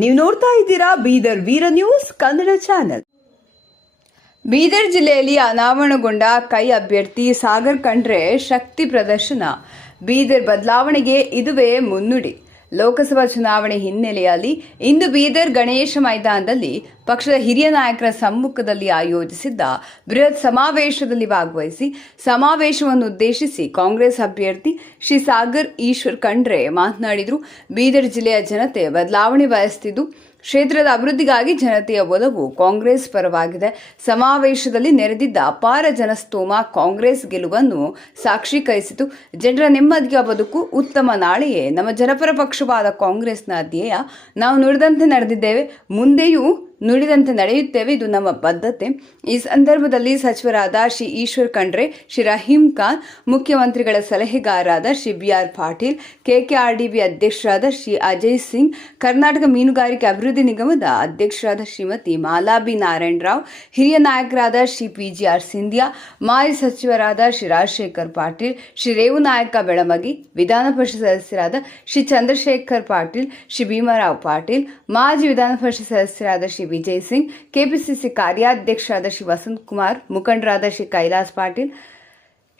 ನೀವು ನೋಡ್ತಾ ಇದ್ದೀರಾ ಬೀದರ್ ವೀರ ನ್ಯೂಸ್ ಕನ್ನಡ ಚಾನೆಲ್. ಬೀದರ್ ಜಿಲ್ಲೆಯಲ್ಲಿ ಅನಾವರಣಗೊಂಡ ಕೈ ಅಭ್ಯರ್ಥಿ ಸಾಗರ್ ಖಂಡ್ರೆ ಶಕ್ತಿ ಪ್ರದರ್ಶನ. ಬೀದರ್ ಬದಲಾವಣೆಗೆ ಇದುವೇ ಮುನ್ನುಡಿ. ಲೋಕಸಭಾ ಚುನಾವಣೆ ಹಿನ್ನೆಲೆಯಲ್ಲಿ ಇಂದು ಬೀದರ್ ಗಣೇಶ ಮೈದಾನದಲ್ಲಿ ಪಕ್ಷದ ಹಿರಿಯ ನಾಯಕರ ಸಮ್ಮುಖದಲ್ಲಿ ಆಯೋಜಿಸಿದ್ದ ಬೃಹತ್ ಸಮಾವೇಶದಲ್ಲಿ ಭಾಗವಹಿಸಿ ಸಮಾವೇಶವನ್ನು ಉದ್ದೇಶಿಸಿ ಕಾಂಗ್ರೆಸ್ ಅಭ್ಯರ್ಥಿ ಶ್ರೀ ಸಾಗರ್ ಈಶ್ವರ್ ಖಂಡ್ರೆ ಮಾತನಾಡಿದರು. ಬೀದರ್ ಜಿಲ್ಲೆಯ ಜನತೆ ಬದಲಾವಣೆ ಬಯಸುತ್ತಿದ್ದು ಕ್ಷೇತ್ರದ ಅಭಿವೃದ್ಧಿಗಾಗಿ ಜನತೆಯ ಒಲವು ಕಾಂಗ್ರೆಸ್ ಪರವಾಗಿದೆ. ಸಮಾವೇಶದಲ್ಲಿ ನೆರೆದಿದ್ದ ಅಪಾರ ಜನಸ್ತೋಮ ಕಾಂಗ್ರೆಸ್ ಗೆಲುವನ್ನು ಸಾಕ್ಷೀಕರಿಸಿತು. ಜನರ ನೆಮ್ಮದಿಯ ಬದುಕು ಉತ್ತಮ ನಾಳೆಯೇ ನಮ್ಮ ಜನಪರ ಪಕ್ಷವಾದ ಕಾಂಗ್ರೆಸ್ನ ಧ್ಯೇಯ. ನಾವು ನುಡಿದಂತೆ ನಡೆದಿದ್ದೇವೆ, ಮುಂದೆಯೂ ನುಡಿದಂತೆ ನಡೆಯುತ್ತೇವೆ, ಇದು ನಮ್ಮ ಬದ್ಧತೆ. ಈ ಸಂದರ್ಭದಲ್ಲಿ ಸಚಿವರಾದ ಶ್ರೀ ಈಶ್ವರ್ ಖಂಡ್ರೆ, ಶ್ರೀ ರಹೀಂ ಖಾನ್, ಮುಖ್ಯಮಂತ್ರಿಗಳ ಸಲಹೆಗಾರರಾದ ಶ್ರೀ BR ಪಾಟೀಲ್, KKRDB ಅಧ್ಯಕ್ಷರಾದ ಶ್ರೀ ಅಜಯ್ ಸಿಂಗ್, ಕರ್ನಾಟಕ ಮೀನುಗಾರಿಕೆ ಅಭಿವೃದ್ಧಿ ನಿಗಮದ ಅಧ್ಯಕ್ಷರಾದ ಶ್ರೀಮತಿ ಮಾಲಾಬಿ ನಾರಾಯಣ ರಾವ್, ಹಿರಿಯ ನಾಯಕರಾದ ಶ್ರೀ PGR ಸಿಂಧಿಯಾ, ಮಾಜಿ ಸಚಿವರಾದ ಶ್ರೀ ರಾಜಶೇಖರ್ ಪಾಟೀಲ್, ಶ್ರೀ ರೇವುನಾಯಕ ಬೆಳಮಗಿ, ವಿಧಾನ ಪರಿಷತ್ ಸದಸ್ಯರಾದ ಶ್ರೀ ಚಂದ್ರಶೇಖರ್ ಪಾಟೀಲ್, ಶ್ರೀ ಭೀಮರಾವ್ ಪಾಟೀಲ್, ಮಾಜಿ ವಿಧಾನ ಪರಿಷತ್ ಸದಸ್ಯರಾದ ಶ್ರೀ ವಿಜಯ್ ಸಿಂಗ್, ಕೆಪಿಸಿಸಿ ಕಾರ್ಯಾಧ್ಯಕ್ಷರಾದ ಶ್ರೀ ವಸಂತ್ ಕುಮಾರ್, ಮುಖಂಡರಾದ ಶ್ರೀ ಕೈಲಾಸ್ ಪಾಟೀಲ್,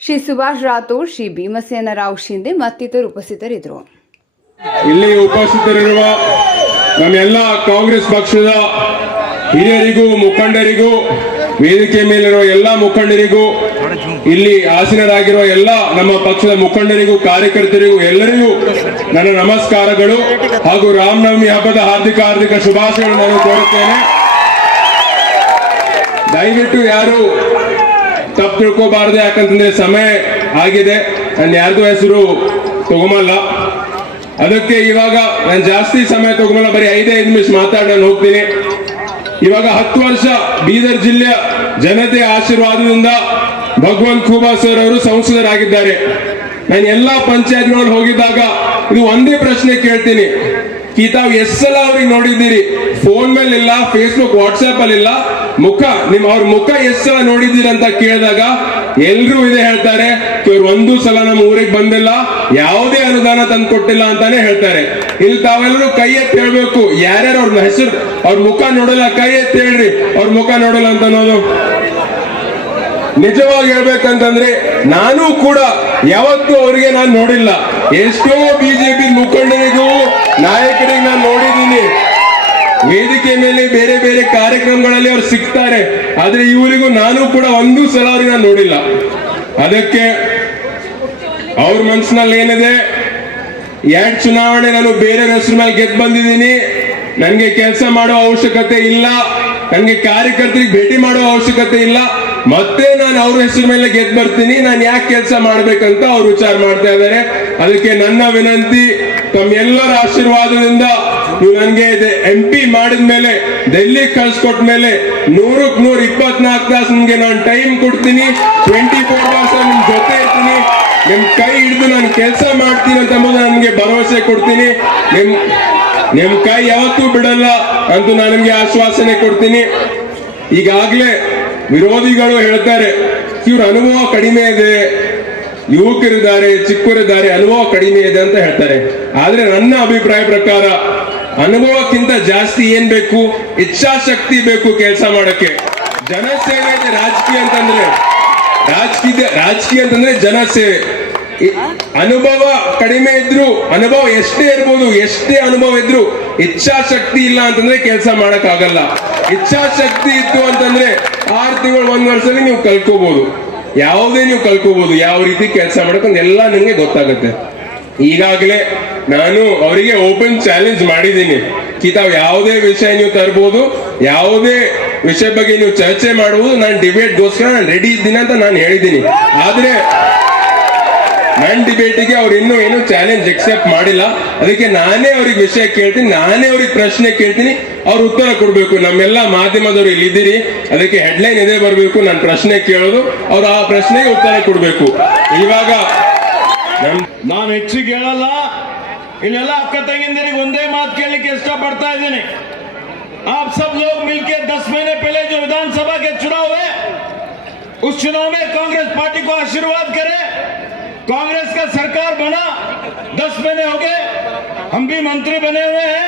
ಶ್ರೀ ಸುಭಾಷ್ ರಾಥೋಡ್, ಶ್ರೀ ಭೀಮಸೇನರಾವ್ ಶಿಂದೆ ಮತ್ತಿತರರು ಉಪಸ್ಥಿತರಿದ್ದರು. ಇಲ್ಲಿ ಉಪಸ್ಥಿತರಿರುವ ನಮ್ಮೆಲ್ಲ ಕಾಂಗ್ರೆಸ್ ಪಕ್ಷದ ಹಿರಿಯರಿಗೂ ಮುಖಂಡರಿಗೂ, ವೇದಿಕೆ ಮೇಲಿರುವ ಎಲ್ಲ ಮುಖಂಡರಿಗೂ, ಇಲ್ಲಿ ಆಸೀನರಾಗಿರುವ ಎಲ್ಲ ನಮ್ಮ ಪಕ್ಷದ ಮುಖಂಡರಿಗೂ, ಕಾರ್ಯಕರ್ತರಿಗೂ ಎಲ್ಲರಿಗೂ ನನ್ನ ನಮಸ್ಕಾರಗಳು ಹಾಗೂ ರಾಮನವಮಿ ಹಬ್ಬದ ಹಾರ್ದಿಕ ಶುಭಾಶಯಗಳನ್ನು ನಾನು ಕೋರುತ್ತೇನೆ. ದಯವಿಟ್ಟು ಯಾರು ತಪ್ಪು ತಿಳ್ಕೋಬಾರದು, ಯಾಕಂತಂದ್ರೆ ಸಮಯ ಆಗಿದೆ. ನಾನು ಯಾರ್ದು ಹೆಸರು ತಗೊಂಬಲ್ಲ, ಅದಕ್ಕೆ ಇವಾಗ ನಾನು ಜಾಸ್ತಿ ಸಮಯ ತಗೊಂಬಲ್ಲ, ಬರೀ 5 ನಿಮಿಷ ಮಾತಾಡಿ ನಾನು ಹೋಗ್ತೀನಿ. ಇವಾಗ 10 ವರ್ಷ ಬೀದರ್ ಜಿಲ್ಲೆಯ ಜನತೆಯ ಆಶೀರ್ವಾದದಿಂದ ಭಗವಂತ್ ಖೂಬಾ ಸರ್ ಅವರು ಸಂಸದರಾಗಿದ್ದಾರೆ. ನಾನು ಎಲ್ಲಾ ಪಂಚಾಯತ್ಗಳಲ್ಲಿ ಹೋಗಿದ್ದಾಗ ಇದು ಒಂದೇ ಪ್ರಶ್ನೆ ಕೇಳ್ತೀನಿ, ತಾವು ಎಷ್ಟು ಸಲ ಅವ್ರಿಗೆ ನೋಡಿದ್ದೀರಿ? ಫೋನ್ ಮೇಲೆ ಇಲ್ಲ, ಫೇಸ್ಬುಕ್ ವಾಟ್ಸ್ಆಪ್ ಅಲ್ಲಿ ಇಲ್ಲ, ಅವ್ರ ಮುಖ ಎಷ್ಟು ಸಲ ನೋಡಿದ್ದೀರಿ ಅಂತ ಕೇಳಿದಾಗ ಎಲ್ರು ಇದೇ ಹೇಳ್ತಾರೆ, ಇವ್ರು ಒಂದು ಸಲ ನಮ್ಮ ಊರಿಗೆ ಬಂದಿಲ್ಲ, ಯಾವುದೇ ಅನುದಾನ ತಂದು ಕೊಟ್ಟಿಲ್ಲ ಅಂತಾನೆ ಹೇಳ್ತಾರೆ. ಇಲ್ಲಿ ತಾವೆಲ್ಲರೂ ಕೈ ಎತ್ತಿ ಹೇಳ್ಬೇಕು, ಯಾರ್ಯಾರು ಅವ್ರ ಹೆಸರು ಅವ್ರ ಮುಖ ನೋಡಲ್ಲ ಕೈ ಎತ್ತಿ ಹೇಳ್ರಿ, ಅವ್ರ ಮುಖ ನೋಡಲ್ಲ ಅಂತ ಅನ್ನೋದು. ನಿಜವಾಗಿ ಹೇಳ್ಬೇಕಂತಂದ್ರೆ ನಾನು ಕೂಡ ಯಾವತ್ತೂ ಅವರಿಗೆ ನಾನು ನೋಡಿಲ್ಲ. ಎಷ್ಟೋ ಬಿಜೆಪಿ ಮುಖಂಡರಿಗೂ ನಾಯಕರಿಗೆ ನಾನು ನೋಡಿದ್ದೀನಿ, ವೇದಿಕೆ ಮೇಲೆ ಬೇರೆ ಬೇರೆ ಕಾರ್ಯಕ್ರಮಗಳಲ್ಲಿ ಅವ್ರು ಸಿಗ್ತಾರೆ, ಆದ್ರೆ ಇವರಿಗೂ ನಾನು ಕೂಡ ಒಂದು ಸಲ ಅವ್ರಿಗೆ ನಾನು ನೋಡಿಲ್ಲ. ಅದಕ್ಕೆ ಅವ್ರ ಮನಸ್ಸಿನಲ್ಲಿ ಏನಿದೆ, 2 ಚುನಾವಣೆ ನಾನು ಬೇರೆ ಹೆಸರು ಮೇಲೆ ಗೆದ್ದು ಬಂದಿದ್ದೀನಿ, ನನಗೆ ಕೆಲಸ ಮಾಡೋ ಅವಶ್ಯಕತೆ ಇಲ್ಲ, ನನಗೆ ಕಾರ್ಯಕರ್ತರಿಗೆ ಭೇಟಿ ಮಾಡೋ ಅವಶ್ಯಕತೆ ಇಲ್ಲ, ಮತ್ತೆ ನಾನು ಅವ್ರ ಹೆಸರು ಮೇಲೆ ಗೆದ್ದು ಬರ್ತೀನಿ, ನಾನು ಯಾಕೆ ಕೆಲಸ ಮಾಡ್ಬೇಕಂತ ಅವ್ರು ವಿಚಾರ ಮಾಡ್ತಾ ಇದ್ದಾರೆ. ಅದಕ್ಕೆ ನನ್ನ ವಿನಂತಿ, ತಮ್ಮೆಲ್ಲರ ಆಶೀರ್ವಾದದಿಂದ ನೀವು ನನಗೆ MP ಮಾಡಿದ್ಮೇಲೆ, ಡೆಲ್ಲಿ ಕಳ್ಸಿಕೊಟ್ಟ ಮೇಲೆ 100ಕ್ಕೆ 100 24 ತಾಸು ನಿಮ್ಗೆ ನಾನು ಟೈಮ್ ಕೊಡ್ತೀನಿ, 24 ತಾಸು ನಿಮ್ ಜೊತೆ ಇರ್ತೀನಿ, ನಿಮ್ ಕೈ ಹಿಡಿದು ನಾನು ಕೆಲಸ ಮಾಡ್ತೀನಿ ಅಂತ ನನಗೆ ಭರವಸೆ ಕೊಡ್ತೀನಿ. ನಿಮ್ ಕೈ ಯಾವತ್ತೂ ಬಿಡಲ್ಲ ಅಂತ ನಾನು ನಿಮ್ಗೆ ಆಶ್ವಾಸನೆ ಕೊಡ್ತೀನಿ. ಈಗಾಗ್ಲೇ ವಿರೋಧಿಗಳು ಹೇಳ್ತಾರೆ ಇವ್ರ ಅನುಭವ ಕಡಿಮೆ ಇದೆ, ಯುವಕರಿದ್ದಾರೆ, ಚಿಕ್ಕವರಿದ್ದಾರೆ, ಅನುಭವ ಕಡಿಮೆ ಇದೆ ಅಂತ ಹೇಳ್ತಾರೆ. ಆದ್ರೆ ನನ್ನ ಅಭಿಪ್ರಾಯ ಪ್ರಕಾರ ಅನುಭವಕ್ಕಿಂತ ಜಾಸ್ತಿ ಏನ್ ಬೇಕು? ಇಚ್ಛಾಶಕ್ತಿ ಬೇಕು ಕೆಲಸ ಮಾಡಕ್ಕೆ. ಜನಸೇವೆ ಇದೆ ರಾಜಕೀಯ ಅಂತಂದ್ರೆ, ರಾಜಕೀಯ ಅಂತಂದ್ರೆ ಜನಸೇವೆ. ಅನುಭವ ಕಡಿಮೆ ಇದ್ರು, ಅನುಭವ ಎಷ್ಟೇ ಇರ್ಬೋದು, ಎಷ್ಟೇ ಅನುಭವ ಇದ್ರು ಇಚ್ಛಾಶಕ್ತಿ ಇಲ್ಲ ಅಂತಂದ್ರೆ ಕೆಲಸ ಮಾಡಕ್ ಆಗಲ್ಲ. ಇಚ್ಛಾಶಕ್ತಿ ಇತ್ತು ಅಂತಂದ್ರೆ 6 ತಿಂಗಳು 1 ವರ್ಷದಲ್ಲಿ ನೀವು ಕಲ್ಕೋಬಹುದು, ಯಾವುದೇ ನೀವು ಕಲ್ಕೋಬಹುದು, ಯಾವ ರೀತಿ ಕೆಲಸ ಮಾಡಕ್ ಎಲ್ಲ ನಿಮ್ಗೆ ಗೊತ್ತಾಗುತ್ತೆ. ಈಗಾಗಲೇ ನಾನು ಅವರಿಗೆ ಓಪನ್ ಚಾಲೆಂಜ್ ಮಾಡಿದ್ದೀನಿ, ತಾವು ಯಾವುದೇ ವಿಷಯ ನೀವು ತರಬಹುದು, ಯಾವುದೇ ವಿಷಯ ಬಗ್ಗೆ ನೀವು ಚರ್ಚೆ ಮಾಡಬಹುದು, ನಾನು ಡಿಬೇಟ್ಗೋಸ್ಕರ ನಾನು ರೆಡಿ ಇದ್ದೀನಿ ಅಂತ ನಾನು ಹೇಳಿದ್ದೀನಿ. ಆದ್ರೆ ನನ್ನ ಡಿಬೇಟಿಗೆ ಅವ್ರು ಇನ್ನೂ ಏನು ಚಾಲೆಂಜ್ ಎಕ್ಸೆಪ್ಟ್ ಮಾಡಿಲ್ಲ. ಅದಕ್ಕೆ ನಾನೇ ಅವ್ರಿಗೆ ವಿಷಯ ಕೇಳ್ತೀನಿ, ನಾನೇ ಅವ್ರಿಗೆ ಪ್ರಶ್ನೆ ಕೇಳ್ತೀನಿ, ಅವ್ರು ಉತ್ತರ ಕೊಡ್ಬೇಕು. ನಮ್ಮೆಲ್ಲ ಮಾಧ್ಯಮದವ್ರು ಇಲ್ಲಿ ಇದ್ದೀರಿ, ಅದಕ್ಕೆ ಹೆಡ್ಲೈನ್ ಇದೇ ಬರಬೇಕು, ನಾನು ಪ್ರಶ್ನೆ ಕೇಳೋದು, ಅವ್ರು ಆ ಪ್ರಶ್ನೆಗೆ ಉತ್ತರ ಕೊಡ್ಬೇಕು. ಇವಾಗ ನಾನು ಹೆಚ್ಚಿಗೆ ಹೇಳಲ್ಲ, ಇಲ್ಲೆಲ್ಲ ಅಕ್ಕ ತಂಗಿಂದರಿಗೆ ಒಂದೇ ಮಾತು ಕೇಳಲಿಕ್ಕೆ ಇಷ್ಟಪಡ್ತಾ ಇದ್ದೀನಿ. आप सब लोग मिलकर 10 महीने पहले जो विधानसभा के चुनाव है, उस चुनाव में कांग्रेस पार्टी को आशीर्वाद करें। कांग्रेस का सरकार बना, 10 महीने हो गए, हम भी मंत्री बने हुए हैं,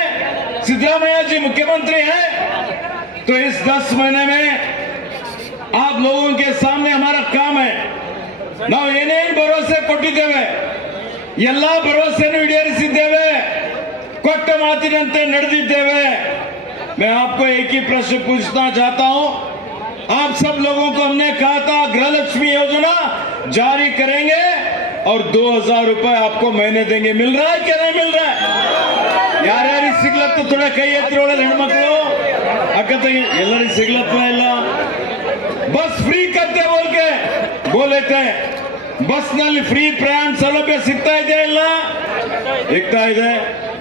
सिद्धरामैया जी मुख्यमंत्री हैं, तो इस 10 महीने में आप लोगों के सामने हमारा काम है। ನಾವು ಏನೇನು ಭರವಸೆ ಕೊಟ್ಟಿದ್ದೇವೆ ಎಲ್ಲಾ ಭರವಸೆಯನ್ನು ಈಡೇರಿಸಿದ್ದೇವೆ, ಕೊಟ್ಟ ಮಾತಿನಂತೆ ನಡೆದಿದ್ದೇವೆ। मैं आपको एक ही प्रश्न पूछना चाहता हूं, आप सब लोगों को हमने कहा था गृहलक्ष्मी योजना जारी करेंगे और 2000 रुपए आपको महीने देंगे, मिल रहा है क्या नहीं मिल रहा है? ಯಾರ್ಯಾರಿಗೆ ಸಿಗ್ಲತ್ತ थोड़ा ಕೈ ಎತ್ತಿ ಒಳ್ಳೆ ಹೆಣ್ಮಕ್ಳು ಅಕ್ಕ ತಂಗಿ ಎಲ್ಲರಿಗೂ ಸಿಗ್ಲತ್ತ ಇಲ್ಲ? बस फ्री करते बोले थे, बस ನಲ್ಲಿ ಫ್ರೀ ಪ್ರಯಾಣ ಸೌಲಭ್ಯ ಸಿಗ್ತಾ ಇದೆ ಇಲ್ಲ? ಸಿಗ್ತಾ ಇದೆ।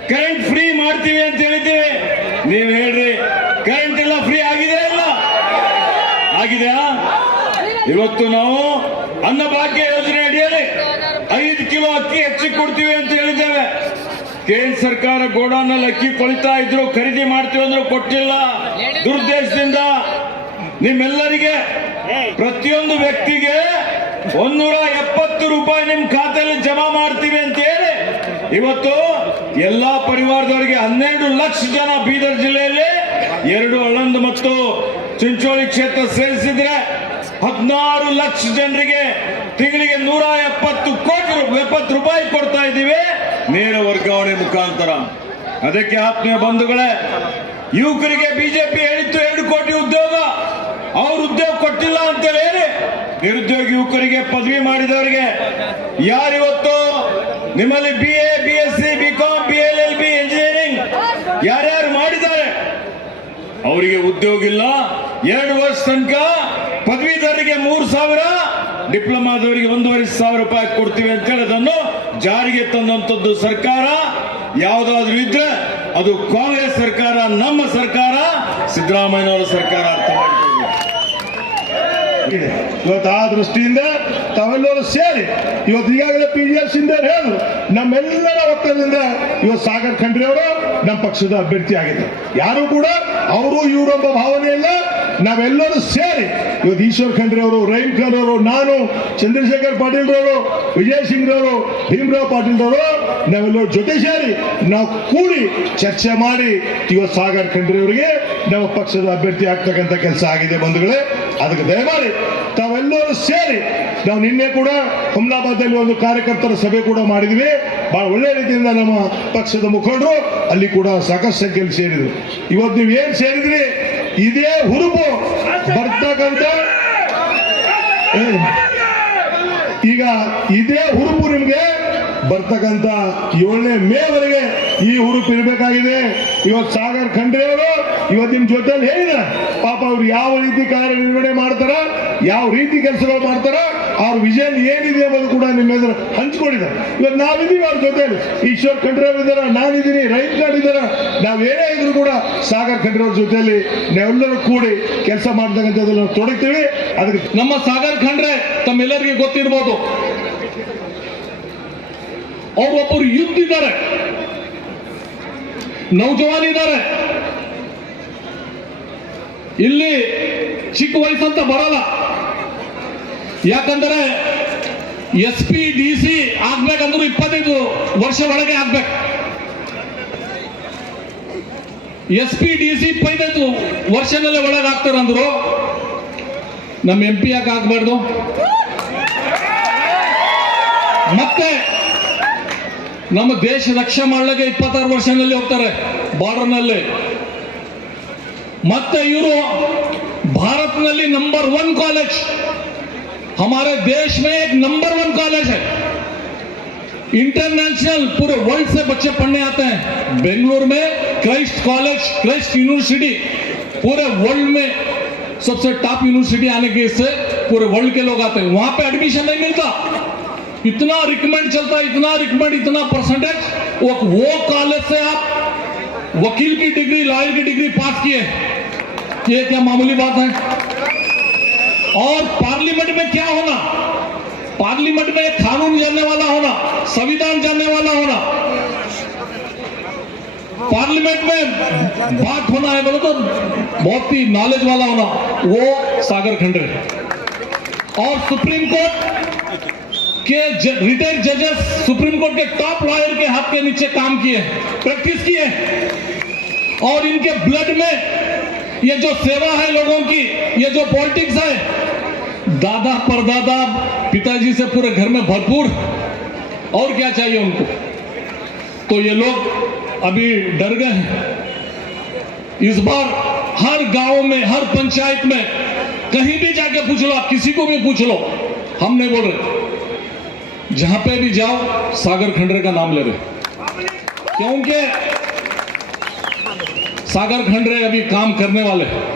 ಕರೆಂಟ್ ಫ್ರೀ ಮಾಡ್ತೀವಿ ಅಂತ ಹೇಳಿದ್ದೀವಿ, ನೀವು ಹೇಳ್ರಿ ಕರೆಂಟ್ ಎಲ್ಲ ಫ್ರೀ ಆಗಿದೆ ಇಲ್ಲ? ಆಗಿದೆಯಾ? ಇವತ್ತು ನಾವು ಅನ್ನಭಾಗ್ಯ ಯೋಜನೆ ಅಡಿಯಲ್ಲಿ 5 ಕಿಲೋ ಅಕ್ಕಿ ಹೆಚ್ಚಿಗೆ ಕೊಡ್ತೀವಿ ಅಂತ ಹೇಳಿದ್ದೇವೆ। ಕೇಂದ್ರ ಸರ್ಕಾರ ಗೋಡಾನಲ್ಲಿ ಅಕ್ಕಿ ಕೊಳಿತಾ ಇದ್ರು, ಖರೀದಿ ಮಾಡ್ತೀವಿ ಅಂದ್ರು ಕೊಟ್ಟಿಲ್ಲ ದುರುದ್ದೇಶದಿಂದ। ನಿಮ್ಮೆಲ್ಲರಿಗೆ ಪ್ರತಿಯೊಂದು ವ್ಯಕ್ತಿಗೆ 170 ರೂಪಾಯಿ ನಿಮ್ ಖಾತೆಯಲ್ಲಿ ಜಮಾ ಮಾಡ್ತೀವಿ ಅಂತ ಹೇಳಿ ಇವತ್ತು ಎಲ್ಲಾ ಪರಿವಾರದವರಿಗೆ 12 ಲಕ್ಷ ಜನ ಬೀದರ್ ಜಿಲ್ಲೆಯಲ್ಲಿ 2 ಆಳಂದ ಮತ್ತು ಚಿಂಚೋಳಿ ಕ್ಷೇತ್ರ ಸೇರಿಸಿದ್ರೆ 16 ಲಕ್ಷ ಜನರಿಗೆ ತಿಂಗಳಿಗೆ 170 ರೂಪಾಯಿ ಕೊಡ್ತಾ ಇದ್ದೀವಿ ನೇರ ವರ್ಗಾವಣೆ ಮುಖಾಂತರ। ಅದಕ್ಕೆ ಆತ್ಮೀಯ ಬಂಧುಗಳೇ, ಯುವಕರಿಗೆ ಬಿಜೆಪಿ ಹೇಳಿತ್ತು 2 ಕೋಟಿ ಉದ್ಯೋಗ, ಅವ್ರು ಉದ್ಯೋಗ ಕೊಟ್ಟಿಲ್ಲ ಅಂತ ಹೇಳಿ ನಿರುದ್ಯೋಗ ಯುವಕರಿಗೆ ಪದವಿ ಮಾಡಿದವರಿಗೆ ಯಾರಿವತ್ತು ನಿಮ್ಮಲ್ಲಿ BA, BSc, BCom, BLLB, engineering ಯಾರ್ಯಾರು ಮಾಡಿದ್ದಾರೆ ಅವರಿಗೆ ಉದ್ಯೋಗ ಇಲ್ಲ। 2 ವರ್ಷ ತನಕ ಪದವೀಧರರಿಗೆ 3000, ಡಿಪ್ಲೊಮಾದವರಿಗೆ 1500 ರೂಪಾಯಿ ಕೊಡ್ತೀವಿ ಅಂತ ಹೇಳಿ ಅದನ್ನು ಜಾರಿಗೆ ತಂದಂತದ್ದು ಸರ್ಕಾರ ಯಾವುದಾದ್ರೂ ಇದ್ರೆ ಅದು ಕಾಂಗ್ರೆಸ್ ಸರ್ಕಾರ, ನಮ್ಮ ಸರ್ಕಾರ, ಸಿದ್ದರಾಮಯ್ಯನವರ ಸರ್ಕಾರ। ಅರ್ಥ ಮಾಡಿಕೊಳ್ಳಿ। ಇವತ್ತು ಆ ದೃಷ್ಟಿಯಿಂದ ತಾವೆಲ್ಲರೂ ಸೇರಿ ಇವತ್ತು ಈಗಾಗಲೇ PGS ಇಂದ ಹೇಳಿದ್ರು, ನಮ್ಮೆಲ್ಲರ ಒತ್ತಡದಿಂದ ಇವತ್ತು ಸಾಗರ್ ಖಂಡ್ರೆ ಅವರು ನಮ್ಮ ಪಕ್ಷದ ಅಭ್ಯರ್ಥಿ ಆಗಿದ್ದಾರೆ। ಯಾರು ಕೂಡ ಅವರು ಇವರೊಬ್ಬ ಭಾವನೆ ಇಲ್ಲ, ನಾವೆಲ್ಲರೂ ಸೇರಿ ಇವತ್ತು ಈಶ್ವರ್ ಖಂಡ್ರೆ ಅವರು, ರಹೀಂ ಖಾನ್ ಅವರು, ನಾನು, ಚಂದ್ರಶೇಖರ್ ಪಾಟೀಲ್ ರವರು, ವಿಜಯ್ ಸಿಂಗ್ ರವರು, ಭೀಮರಾವ್ ಪಾಟೀಲ್ ರವರು ನಾವೆಲ್ಲರೂ ಜೊತೆ ಸೇರಿ ನಾವು ಕೂಡಿ ಚರ್ಚೆ ಮಾಡಿ ಇವತ್ತು ಸಾಗರ್ ಖಂಡ್ರೆ ಅವರಿಗೆ ನಮ್ಮ ಪಕ್ಷದ ಅಭ್ಯರ್ಥಿ ಆಗ್ತಕ್ಕಂಥ ಕೆಲಸ ಆಗಿದೆ ಬಂಧುಗಳೇ। ಅದಕ್ಕೆ ದಯಮಾಡಿ ತಾವೆಲ್ಲರೂ ಸೇರಿ ನಾವು ನಿನ್ನೆ ಕೂಡ ಹುಮ್ನಾಬಾದಲ್ಲಿ ಒಂದು ಕಾರ್ಯಕರ್ತರ ಸಭೆ ಕೂಡ ಮಾಡಿದ್ವಿ, ಬಹಳ ಒಳ್ಳೆ ರೀತಿಯಿಂದ ನಮ್ಮ ಪಕ್ಷದ ಮುಖಂಡರು ಅಲ್ಲಿ ಕೂಡ ಸಾಕಷ್ಟು ಸಂಖ್ಯೆಯಲ್ಲಿ ಸೇರಿದ್ರು। ಇವತ್ತು ನೀವು ಏನ್ ಸೇರಿದ್ರಿ, ಇದೇ ಹುರುಪು ಬರ್ತಕ್ಕಂಥ ಈಗ ಇದೇ ಹುರುಪು ನಿಮ್ಗೆ ಬರ್ತಕ್ಕಂಥ 7ನೇ ಮೇವರೆಗೆ ಈ ಹುರುಪು ಇರಬೇಕಾಗಿದೆ। ಇವತ್ತು ಸಾಗರ್ ಖಂಡ್ರೆ ಅವರು ಇವತ್ತು ನಿಮ್ ಜೊತೆಲಿ ಹೇಳಿದಾರೆ, ಪಾಪ ಅವ್ರು ಯಾವ ರೀತಿ ಕಾರ್ಯನಿರ್ವಹಣೆ ಮಾಡ್ತಾರ, ಯಾವ ರೀತಿ ಕೆಲಸಗಳು ಮಾಡ್ತಾರ, ಅವ್ರ ವಿಷನ್ ಏನಿದೆ ಅನ್ನೋದು ಕೂಡ ನಿಮ್ಮ ಎದುರು ಹಂಚ್ಕೊಂಡಿದ್ದಾರೆ। ಇವತ್ತು ನಾವಿದ್ದೀವಿ ಅವ್ರ ಜೊತೆಲಿ, ಈಶ್ವರ್ ಖಂಡ್ರೆ ಅವರು ಇದ್ದಾರ, ನಾನಿದ್ದೀನಿ, ರಹೀಂ ಖಾನ್ ಇದ್ದಾರ, ನಾವೇನೇ ಇದ್ರು ಕೂಡ ಸಾಗರ್ ಖಂಡ್ರೆ ಅವ್ರ ಜೊತೆಯಲ್ಲಿ ನಾವೆಲ್ಲರೂ ಕೂಡಿ ಕೆಲಸ ಮಾಡ್ತಕ್ಕಂಥದ್ದು ನಾವು ತೊಡಗ್ತೀವಿ। ಅದಕ್ಕೆ ನಮ್ಮ ಸಾಗರ್ ಖಂಡ್ರೆ ತಮ್ಮೆಲ್ಲರಿಗೆ ಗೊತ್ತಿರ್ಬೋದು, ಅವರೊಬ್ಬರು ಯುದ್ಧ ಇದ್ದಾರೆ, ನೌಜವಾನ್ ಇದ್ದಾರೆ, ಇಲ್ಲಿ ಚಿಕ್ಕ ವಯಸ್ಸಂತ ಬರಲ್ಲ, ಯಾಕಂದ್ರೆ SP DC ಆಗ್ಬೇಕಂದ್ರೆ 25 ವರ್ಷ ಒಳಗೆ ಆಗ್ಬೇಕು। SP DC 25 ವರ್ಷದಲ್ಲೇ ಒಳಗೆ ಆಗ್ತಾರಂದ್ರು, ನಮ್ಮ MP ಯಾಕೆ ಆಗ್ಬಾರ್ದು? ಮತ್ತೆ ನಮ್ಮ ದೇಶ ರಕ್ಷಣೆ ಮಾಡ್ಲಿಕ್ಕೆ 26 ವರ್ಷದಲ್ಲಿ ಹೋಗ್ತಾರೆ ಬಾರ್ಡರ್ನಲ್ಲಿ। ಮತ್ತೆ ಇವರು ಭಾರತದಲ್ಲಿ नंबर 1 कॉलेज, हमारे देश में एक नंबर 1 कॉलेज है, इंटरनेशनल पूरे वर्ल्ड से बच्चे पढ़ने आते हैं। बेंगलुरु में क्राइस्ट कॉलेज, क्राइस्ट यूनिवर्सिटी पूरे वर्ल्ड में सबसे टॉप यूनिवर्सिटी आने के से पूरे वर्ल्ड के लोग आते हैं। वहां पे एडमिशन नहीं मिलता, इतना रिकमेंड चलता है, इतना रिकमेंड, इतना परसेंटेज। वो कॉलेज से आप वकील की डिग्री, लॉयर की डिग्री पास किए, ये क्या मामूली बात है? और पार्लियामेंट में क्या होना, पार्लियामेंट में एक कानून जानने वाला होना, संविधान जानने वाला होना, पार्लियामेंट में बात होना है बोलो तो बहुत ही नॉलेज वाला होना, वो सागर खंडरे। और सुप्रीम कोर्ट के रिटायर्ड जजेस, सुप्रीम कोर्ट के टॉप लॉयर के हाथ के नीचे काम किए, प्रैक्टिस किए। और इनके ब्लड में ये जो सेवा है लोगों की, ये जो पॉलिटिक्स है, दादा परदादा पिताजी से पूरे घर में भरपूर, और क्या चाहिए उनको। तो ये लोग अभी डर गए हैं। इस बार हर गांव में, हर पंचायत में, कहीं भी जाके पूछ लो, आप किसी को भी पूछ लो, हम नहीं बोल रहे, जहां पे भी जाओ सागर खंडरे का नाम ले रहे, क्योंकि सागर खंडरे अभी काम करने वाले हैं।